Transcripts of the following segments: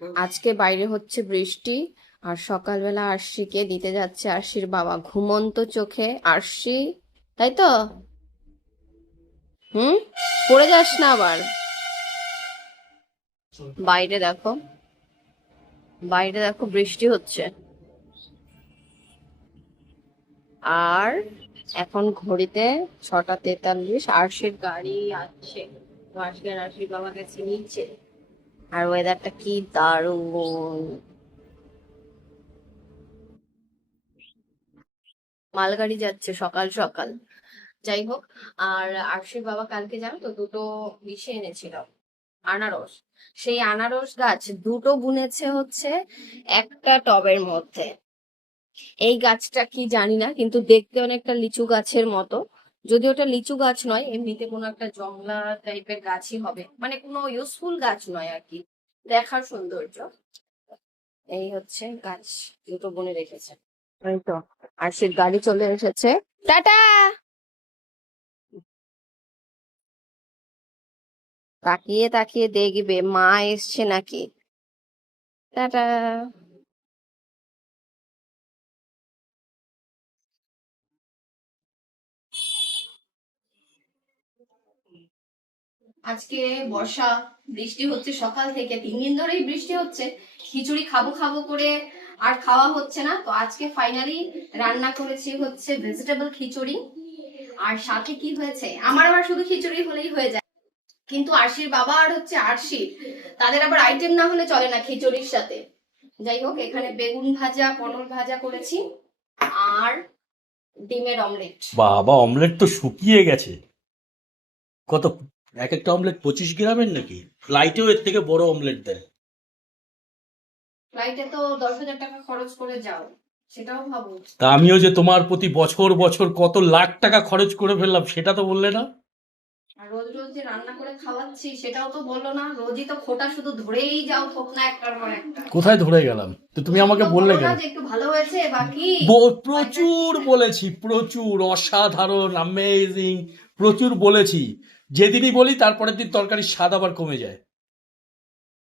আজকে বাইরে হচ্ছে বৃষ্টি, আর সকালবেলা আরশিকে দিতে যাচ্ছে আরশির বাবা ঘুমন্ত চোখে। আরশি, তাই তো? হুম, পড়ে যাস না আবার। বাইরে দেখো, বাইরে দেখো বৃষ্টি হচ্ছে। আর এখন ঘড়িতে 6টা 43, আরশির গাড়ি আছে। তো আরশি আর আরশির বাবা গেছে নিচে। আর ওয়েদারটা কি দারুণ, মালগাড়ি যাচ্ছে সকাল সকাল। যাই হোক, আর আরশির বাবা কালকে জানো তো দুটো ইসে এনেছিল, আনারস। সেই আনারস গাছ দুটো বুনেছে হচ্ছে একটা টবের মধ্যে। এই গাছটা কি জানি না, কিন্তু দেখতে অনেকটা লিচু গাছের মতো। যদি ওটা লিচু গাছ নয়, এমনিতে কোনো একটা জংলা টাইপের গাছই হবে, মানে কোনো ইউজফুল গাছ নয় আর কি, দেখার সৌন্দর্য। এই হচ্ছে গাছ, দুটো বুনে রেখেছে। এই তো আরশির গাড়ি চলে এসেছে। টাটা। তাকিয়ে তাকিয়ে দেখবে মা এসছে নাকি। টাটা। আজকে বর্ষা, বৃষ্টি হচ্ছে সকাল থেকে, 3 দিন ধরেই বৃষ্টি হচ্ছে। খিচুড়ি খাবো খাবো করে আর খাওয়া হচ্ছে না, তো আজকে ফাইনালি রান্না করেছি হচ্ছে ভেজিটেবল খিচুড়ি। আর সাথে কি হয়েছে, আমার আবার শুধু খিচুড়ি হলেই হয়ে যায়, কিন্তু আরশির বাবা আর হচ্ছে আরশি, তাদের আবার আইটেম না হলে চলে না খিচুড়ির সাথে। যাই হোক, এখানে বেগুন ভাজা পটল ভাজা করেছি, আর ডিমের অমলেট। বাবা, অমলেট তো শুকিয়ে গেছে। কত, এক একটা অমলেট 25 গ্রামের নাকি? ফ্লাইটেও এর থেকে বড় অমলেট দেয়। ফ্লাইটে তো 10,000 টাকা খরচ করে যাও, সেটাও ভাবো। তা আমিও যে তোমার প্রতি বছর বছর কত লাখ টাকা খরচ করে ফেললাম সেটা তো বললে না। আর রোজ রোজ যে রান্না করে খাওয়াচ্ছি সেটাও তো বললো না, রোজই তো খোটা শুধু ধরেই যাও, থোক না একটার পর একটা। কোথায় ধরে গেলাম? তো তুমি তুমি আমাকে তো বললে বলো না কেন? যে একটু ভালো হয়েছে বাকি। প্রচুর বলেছি, প্রচুর অসাধারণ, অ্যামেজিং, প্রচুর বলেছি। যেদিনই বলি তারপরের দিন তরকারির স্বাদ আবার কমে যায়।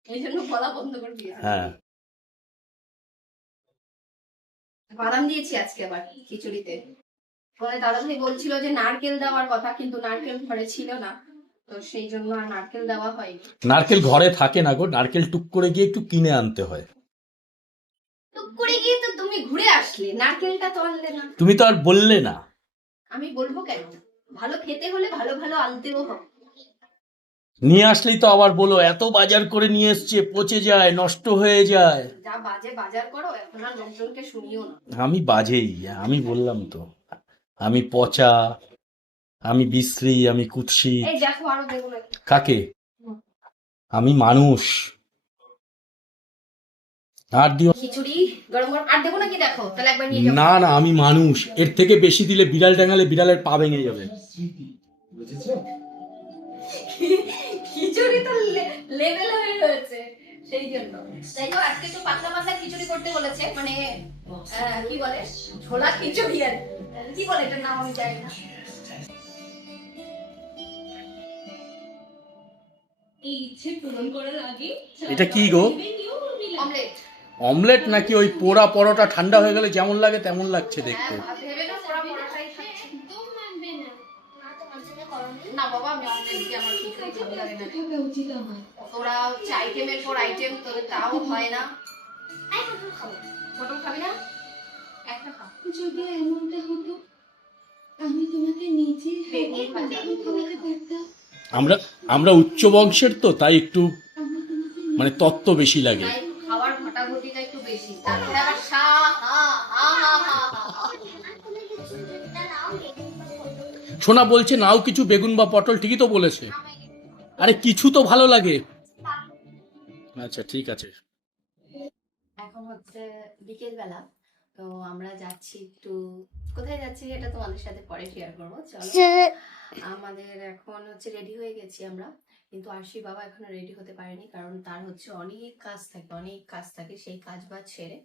এই জন্য বলা বন্ধ করে দিয়েছে হ্যাঁ। নাকি? বাদাম দিয়েছি আজকে আবার খিচুড়িতে। পরে দাদা ভাই বলছিল যে নারকেল দেওয়ার কথা, কিন্তু নারকেল ঘরে ছিল না, তো সেই জন্য আর নারকেল দেওয়া হয়নি। নারকেল ঘরে থাকে না গো, নারকেল টুক করে গিয়ে একটু কিনে আনতে হয়। টুক করে গিয়ে তো তুমি ঘুরে আসলে, নারকেলটা তো আনলে না। তুমি তো আর বললে না। আমি বলবো কেন, ভালো খেতে হলে ভালো ভালো আনতেও হবে। নিয়ে আসলেই তো আবার বলো এত বাজার করে নিয়ে এসছে, পচে যায়, নষ্ট হয়ে যায়। যা বাজে বাজার করো, এখন আর লোকজনকে শুনিও না। আমি বাজেই, আমি বললাম তো, আমি পচা, আমি বিশ্রী, আমি কুৎসিত। এই দেখো আরো দেবো নাকি। কাকে? আমি মানুষ। আর দিও খিচুড়ি গরম গরম আর দেবো নাকি, দেখো তাহলে একবার নিয়ে যাবো। না, না, আমি মানুষ। এর থেকে বেশি দিলে বিড়াল টাঙালে বিড়ালের পা ভেঙে যাবে। খিচুড়ি তো লেভেল হয়ে রয়েছে, সেই জন্য। যাই হোক, আজকে তো পাতলা পাতলা খিচুড়ি করতে বলেছে, মানে কি বলে, ছোলা খিচুড়ি আর কি বলে এটার নাম আমি জানি না। এই ইচ্ছে পূরণ করার আগে এটা কি গো? অমলেট। অমলেট নাকি ওই পোড়া পরোটা ঠান্ডা হয়ে গেলে যেমন লাগে তেমন লাগছে দেখতে? হ্যাঁ, ভেবে না পোড়া পড়াটাই খাচ্ছি। একদম মানবে না। না তোমার জন্য করনি। না বাবা, আমি অমলেট দিয়ে আমার খিচুড়ি ভালো লাগে না। থাকা উচিত আমার। তোরা হচ্ছে আইটেমের পর আইটেম, তোদের তাও হয় না। আই পটল খাবো। পটল খাবি না? একটা খা। যদি এমনটা হতো, আমি তোমাকে নিজে বেগুন ভাজা খাওয়াতে পারতাম। আমরা আমরা উচ্চ বংশের তো, তাই একটু মানে তত্ত্ব বেশি লাগে। তাই খাওয়ার ঘটাঘটিটা একটু বেশি, তারপরে আবার সা হা হা হা হা হা। সোনা বলছে নাও কিছু বেগুন বা পটল, ঠিকই তো বলেছে। আরে কিছু তো ভালো লাগে। আচ্ছা ঠিক আছে। এখন হচ্ছে বিকেল বেলা, তো আমরা যাচ্ছি একটু, কোথায় যাচ্ছি এটা তোমাদের সাথে পরে শেয়ার করবো, চলো। আমাদের এখন হচ্ছে রেডি হয়ে গেছি আমরা, কিন্তু আরশি বাবা এখনো রেডি হতে পারেনি, কারণ তার হচ্ছে অনেক কাজ থাকে, অনেক কাজ থাকে, সেই কাজ বাজ সেরে।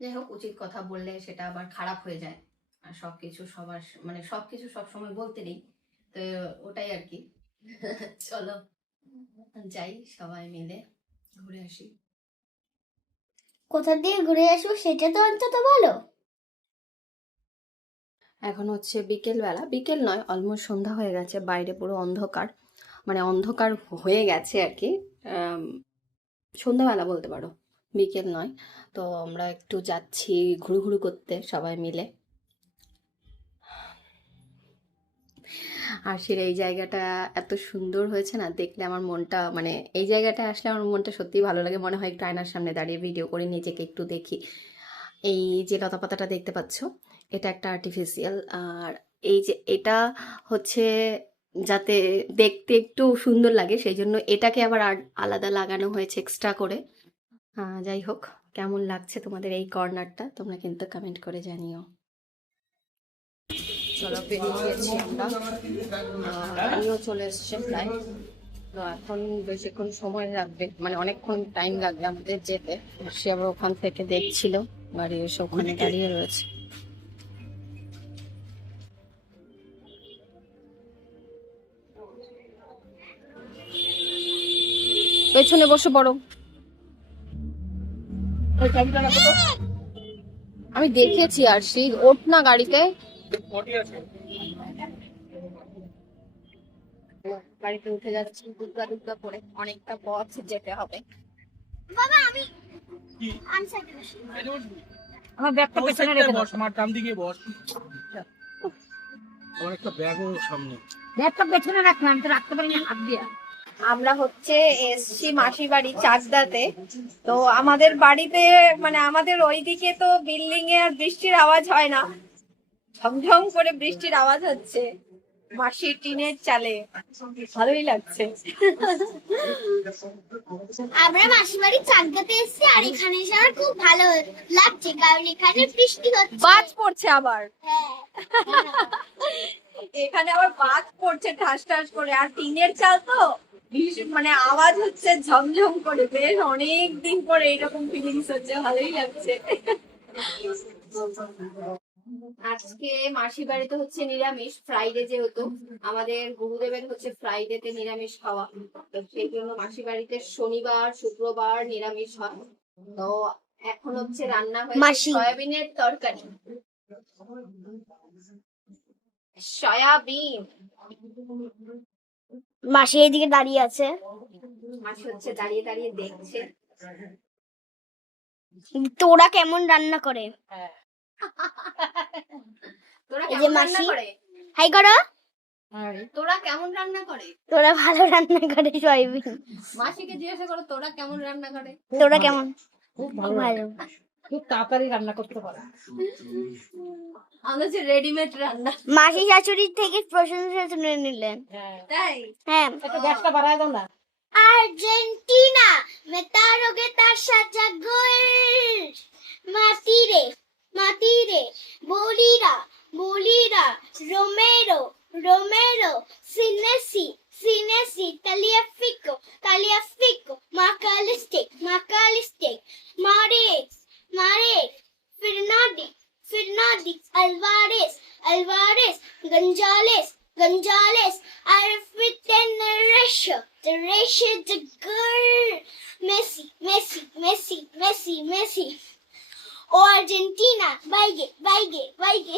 যাই হোক, উচিত কথা বললে সেটা আবার খারাপ হয়ে যায়, আর সবকিছু সবার মানে সবকিছু সবসময় বলতে নেই, তো ওটাই আর কি। চলো যাই সবাই মিলে ঘুরে আসি। কোথা দিয়ে ঘুরে আসবো সেটা তো অন্তত বলো। এখন হচ্ছে বিকেলবেলা, বিকেল নয়, অলমোস্ট সন্ধ্যা হয়ে গেছে, বাইরে পুরো অন্ধকার, মানে অন্ধকার হয়ে গেছে আর কি। আম, সন্ধ্যাবেলা বলতে পারো, বিকেল নয়। তো আমরা একটু যাচ্ছি ঘুরু ঘুরু করতে সবাই মিলে। আর সের এই জায়গাটা এত সুন্দর হয়েছে না, দেখলে আমার মনটা, মানে এই জায়গাটায় আসলে আমার মনটা সত্যিই ভালো লাগে, মনে হয় একটু আয়নার সামনে দাঁড়িয়ে ভিডিও করে নিজেকে একটু দেখি। এই যে লতাপাতাটা দেখতে পাচ্ছ, এটা একটা আর্টিফিশিয়াল, আর এই যে এটা হচ্ছে যাতে দেখতে একটু সুন্দর লাগে, সেই জন্য এটাকে আবার আলাদা লাগানো হয়েছে এক্সট্রা করে। যাই হোক, কেমন লাগছে তোমাদের এই কর্নারটা তোমরা কিন্তু কমেন্ট করে জানিও। চলো, বেরিয়ে গিয়েছি আমরা, আমিও চলে এসছে প্রায়। তো এখন বেশিক্ষণ সময় লাগবে, মানে অনেকক্ষণ টাইম লাগবে আমাদের যেতে। সে আবার ওখান থেকে দেখছিল, গাড়ি এসে ওখানে দাঁড়িয়ে রয়েছে। পেছনে বসে পড়ো, আমি দেখেছি। আর সেই ওঠ না গাড়িতে, গাড়িতে উঠে যাচ্ছি দুর্গা দুর্গা করে, অনেকটা পথ যেতে হবে। বাবা আমি আনসাইডে বসি। আমার ব্যাগটা পেছনে রেখে দাও। বস, আমার ডান দিকে বস। আমার একটা ব্যাগও সামনে। ব্যাগটা পেছনে রাখলাম, আমি তো রাখতে পারি না হাত দিয়ে। আমরা হচ্ছে এসছি মাসির বাড়ি চাকদাতে। তো আমাদের বাড়িতে, মানে আমাদের ওইদিকে তো বিল্ডিং এ আর বৃষ্টির আওয়াজ হয় না, ঝমঝম করে বৃষ্টির আওয়াজ হচ্ছে মাসির টিনের চালে, ভালোই লাগছে। আমরা মাসির বাড়ি চাকদাতে এসেছি, আর এখানে এসে আমার খুব ভালো লাগছে কারণ এখানে বৃষ্টি হচ্ছে। বাজ পড়ছে আবার, হ্যাঁ এখানে আবার বাজ পড়ছে ঠাস ঠাস করে, আর টিনের চাল তো ভীষণ, মানে আওয়াজ হচ্ছে ঝমঝম করে, বেশ অনেক দিন পরে এইরকম ফিলিংস হচ্ছে, ভালোই লাগছে। আজকে মাসির বাড়িতে হচ্ছে নিরামিষ, ফ্রাইডে যেহেতু আমাদের গুরুদেবের হচ্ছে ফ্রাইডেতে নিরামিষ খাওয়া, তো সেই জন্য মাসির বাড়িতে শনিবার শুক্রবার নিরামিষ হয়। তো এখন হচ্ছে রান্না হয়েছে মাসি। সয়াবিনের তরকারি, সয়াবিন। মাসি এদিকে দাঁড়িয়ে আছে, মাসি হচ্ছে দাঁড়িয়ে দাঁড়িয়ে দেখছে তোরা কেমন রান্না করে। তোরা এই যে কেমন রান্না মাসি। করে, হাই করো। তোরা কেমন রান্না করে, তোরা ভালো রান্না করে সয়াবিন। মাসিকে জিজ্ঞাসা করো তোরা কেমন রান্না করে। তোরা কেমন। খুব ভালো, ভালো। খুব তাড়াতাড়ি রান্না করতে পারে। আমরা হচ্ছে রেডিমেড রান্না। মাসি শাশুড়ির থেকে প্রশংসা শুনে নিলেন। হ্যাঁ, তাই হ্যাঁ। একটু গ্যাসটা বাড়ায় দাও না। আর্জেন্টিনা মে তারোগে তার সাজা গোল মাতিরে মাতিরে বলিরা বলিরা Romero Romero Senesi Senesi Tagliafico Tagliafico Mac Allister Mac Allister মারেক্স মারেক্স Fernandez Fernandez Alvarez Alvarez Gonzalez Gonzalez, I fit in the ratio, the girl. Messi, Messi, Messi, Messi, Messi. Oh, Argentina, baige, baige, baige.